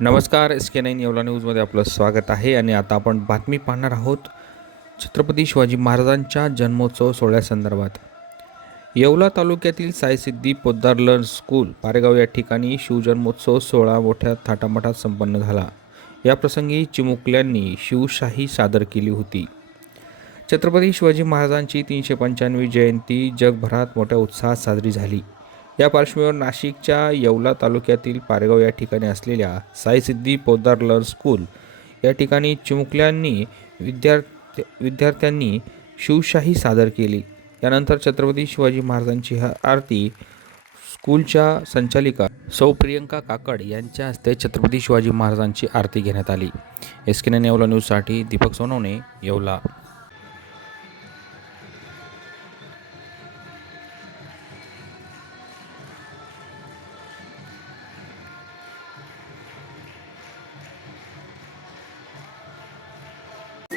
नमस्कार S K nine Yeola न्यूजमध्ये आपलं स्वागत आहे आणि आता आपण बातमी पाहणार आहोत छत्रपती शिवाजी महाराजांच्या जन्मोत्सव सोहळ्यासंदर्भात येवला तालुक्यातील साईसिद्धी पोद्दार लर्न स्कूल पारेगाव या ठिकाणी शिवजन्मोत्सव सोहळा मोठ्या थाटामाटात संपन्न झाला. या प्रसंगी चिमुकल्यांनी शिवशाही सादर केली होती. छत्रपती शिवाजी महाराजांची तीनशे पंच्याण्णवी जयंती जगभरात मोठ्या उत्साहात साजरी झाली. या पार्श्वभूमीवर नाशिकच्या येवला तालुक्यातील पारेगाव या ठिकाणी असलेल्या साईसिद्धी पोद्दार लर्न स्कूल या ठिकाणी चिमुकल्यांनी विद्यार्थी विद्यार्थ्यांनी शिवशाही सादर केली. यानंतर छत्रपती शिवाजी महाराजांची हा आरती स्कूलच्या संचालिका सौ प्रियंका काकड यांच्या हस्ते छत्रपती शिवाजी महाराजांची आरती घेण्यात आली. एस के न्यूजसाठी दीपक सोनवणे येवला.